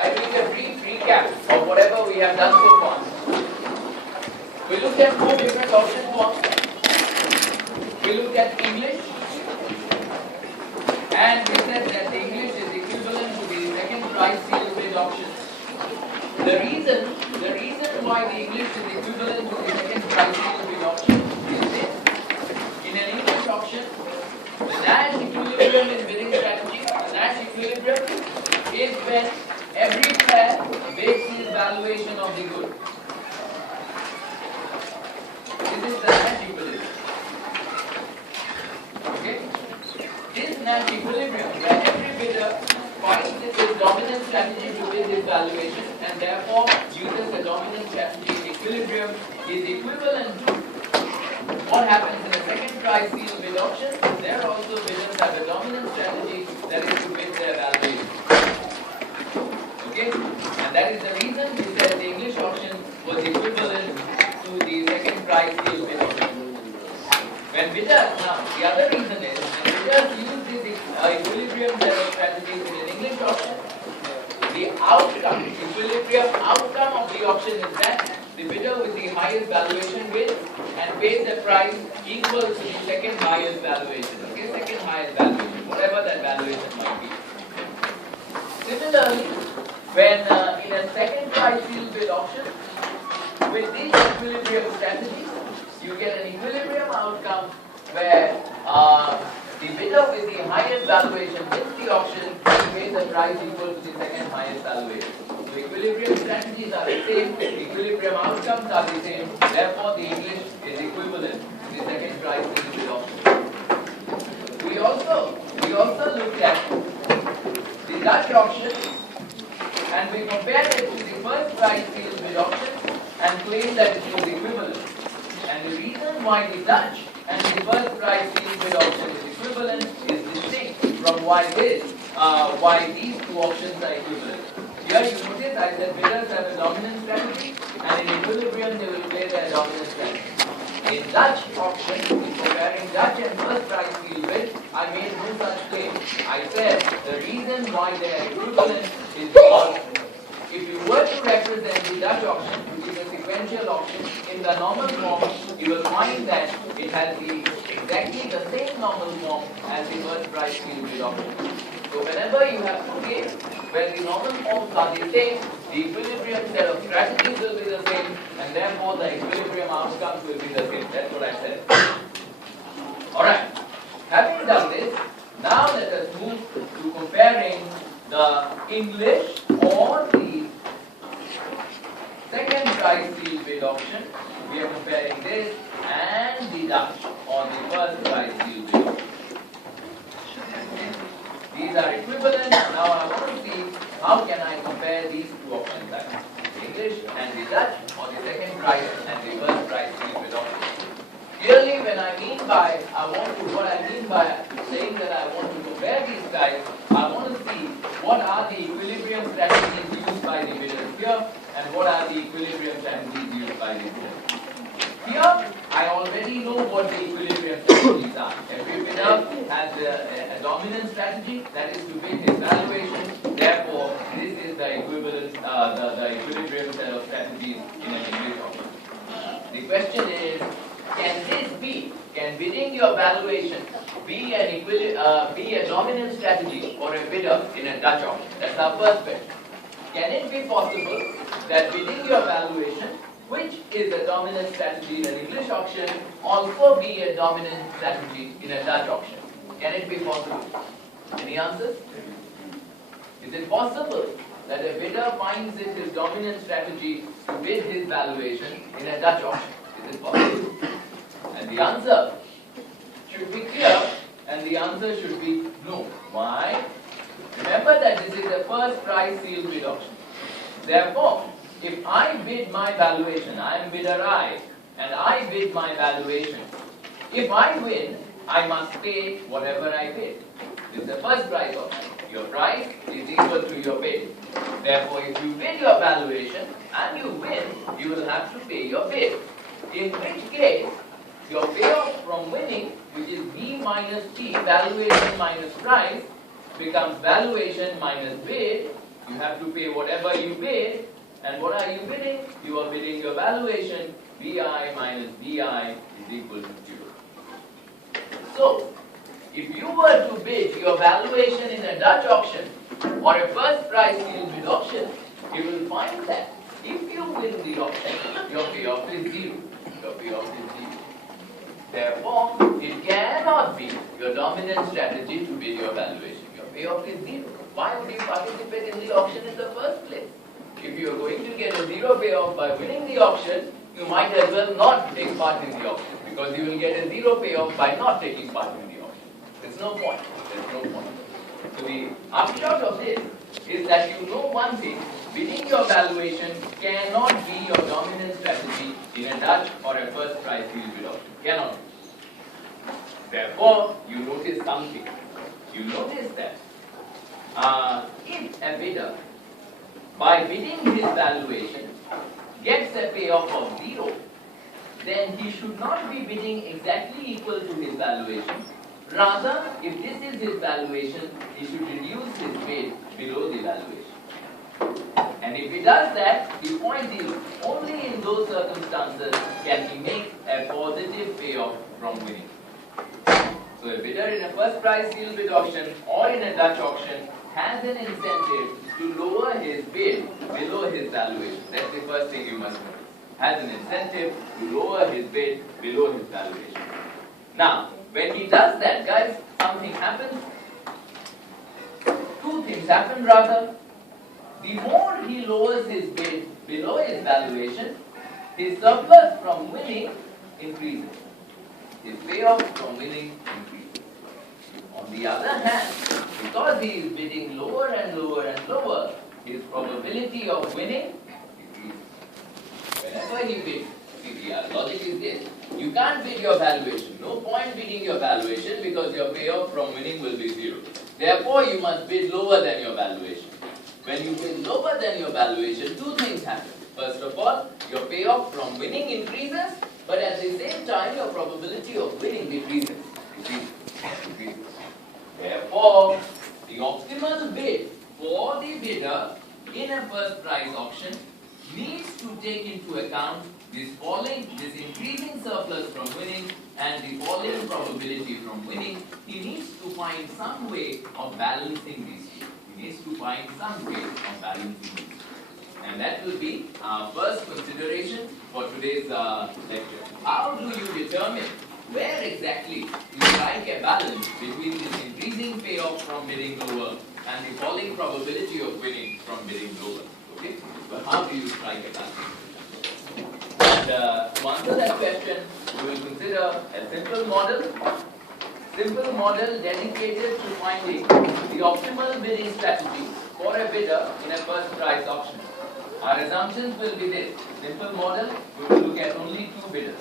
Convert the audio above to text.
I doing a brief recap of whatever we have done so far. We looked at 4 different option forms. We looked at English, and we said that the English is equivalent to the second price seal bid option. The reason why the English is equivalent to the second price seal bid option is this. In an English auction, the Nash equilibrium in bidding strategy, the Nash equilibrium is when every player bids his valuation of the good. This is the Nash equilibrium. Okay? This Nash equilibrium, where every bidder finds his dominant strategy to bid his valuation and therefore uses the dominant strategy equilibrium, is equivalent to what happens in a second price seal bid auction. There also bidders have a dominant strategy, that is to bid their valuation. Okay? And that is the reason we said the English auction was equivalent to the second price seal bid auction. When bidders, now the other reason is, when bidders use this equilibrium set of strategies in an English auction, the equilibrium outcome of the auction is that the bidder with the highest valuation wins and pays a price equal to the second highest valuation. Okay, second highest valuation, whatever that valuation might be. Similarly, when in a second price seal bid auction, with these equilibrium strategies, you get an equilibrium outcome where the bidder with the highest valuation wins the auction and pays a price equal to the second highest valuation. So equilibrium strategies are the same, equilibrium outcomes are the same, therefore the English is equivalent to the second price seal bid auction. We also looked at the Dutch auction and we compared it to the first price seal bid auction and claimed that it was equivalent. And the reason why the Dutch and the first price seal bid auction is equivalent is distinct from why these two auctions are equivalent. Here you notice I said bidders have a dominant strategy and in equilibrium they will play their dominant strategy. In Dutch auction, in comparing Dutch and first price seal bid, I made no such claim. I said the reason why they are equivalent is because if you were to represent the Dutch auction, which is a sequential auction, in the normal form, you will find that it has exactly the same normal form as the first price seal bid auction. So whenever you have two games where the normal forms are the same, the equilibrium set of strategies will be the same, and therefore the equilibrium outcomes will be the same. That's what I said. Alright, having done this, now let us move to comparing the English or the second price seal bid auction. We are comparing this and the Dutch or the first price seal bid auction. These are equivalent. Now I want to see how can I compare these two options, like the English and the Dutch or the second price and the first price seal bid auction. Clearly, what I mean by saying that I want to compare these guys, I want to see what are the equilibrium strategies used by the bidders here and what are the equilibrium strategies used by the bidders. Here, I already know what the equilibrium strategies are. Every bidder has a dominant strategy, that is to bid his valuation. Therefore, this is the equivalent, the equilibrium set of strategies in an English auction. The question is, can bidding your valuation be a dominant strategy for a bidder in a Dutch auction? That's our first question. Can it be possible that bidding your valuation, which is a dominant strategy in an English auction, also be a dominant strategy in a Dutch auction? Can it be possible? Any answers? Is it possible that a bidder finds it his dominant strategy to bid his valuation in a Dutch auction? Is it possible? And the answer should be clear, and the answer should be no. Why? Remember that this is the first price seal bid auction. Therefore, if I bid my valuation, I am bidder I, and I bid my valuation. If I win, I must pay whatever I bid. This is the first price auction. Your price is equal to your bid. Therefore, if you bid your valuation and you win, you will have to pay your bid. In which case, your payoff from winning, which is B minus T, valuation minus price, becomes valuation minus bid. You have to pay whatever you bid, and what are you bidding? You are bidding your valuation, VI minus VI is equal to 0. So, if you were to bid your valuation in a Dutch auction or a first price sealed bid auction, you will find that if you win the auction, your payoff is 0. Your payoff is 0. Therefore, it cannot be your dominant strategy to bid your valuation. Your payoff is 0. Why would you participate in the auction in the first place? If you are going to get a 0 payoff by winning the auction, you might as well not take part in the auction, because you will get a 0 payoff by not taking part in the auction. There's no point. There's no point. So the upshot of this is that you know one thing: bidding your valuation cannot be your dominant strategy in a Dutch or a first price sealed bid auction. Cannot be. Therefore, you notice something. You notice that if a bidder, by bidding his valuation, gets a payoff of 0, then he should not be bidding exactly equal to his valuation. Rather, if this is his valuation, he should reduce his bid below the valuation. And if he does that, the point is, only in those circumstances can he make a positive payoff from winning. So a bidder in a first price sealed bid auction or in a Dutch auction has an incentive to lower his bid below his valuation. That's the first thing you must notice. Has an incentive to lower his bid below his valuation. Now, when he does that, guys, something happens. Two things happen rather. The more he lowers his bid below his valuation, his surplus from winning increases. His payoff from winning increases. On the other hand, because he is bidding lower and lower and lower, his probability of winning decreases. Whenever he bids, the logic is this: you can't bid your valuation. No point bidding your valuation, because your payoff from winning will be 0. Therefore, you must bid lower than your valuation. When you bid lower than your valuation, two things happen. First of all, your payoff from winning increases, but at the same time, your probability of winning decreases. Therefore, the optimal bid for the bidder in a first price auction needs to take into account this increasing surplus from winning and the falling probability from winning. He needs to find some way of balancing these two. He needs to find some way of balancing these two. And that will be our first consideration for today's lecture. How do you determine where exactly to strike a balance between this increasing payoff from bidding lower and the falling probability of winning from bidding lower? Okay? Well, how do you strike a balance? And to answer that question, we will consider a simple model dedicated to finding the optimal bidding strategy for a bidder in a first price auction. Our assumptions will be this: simple model, we will look at only two bidders.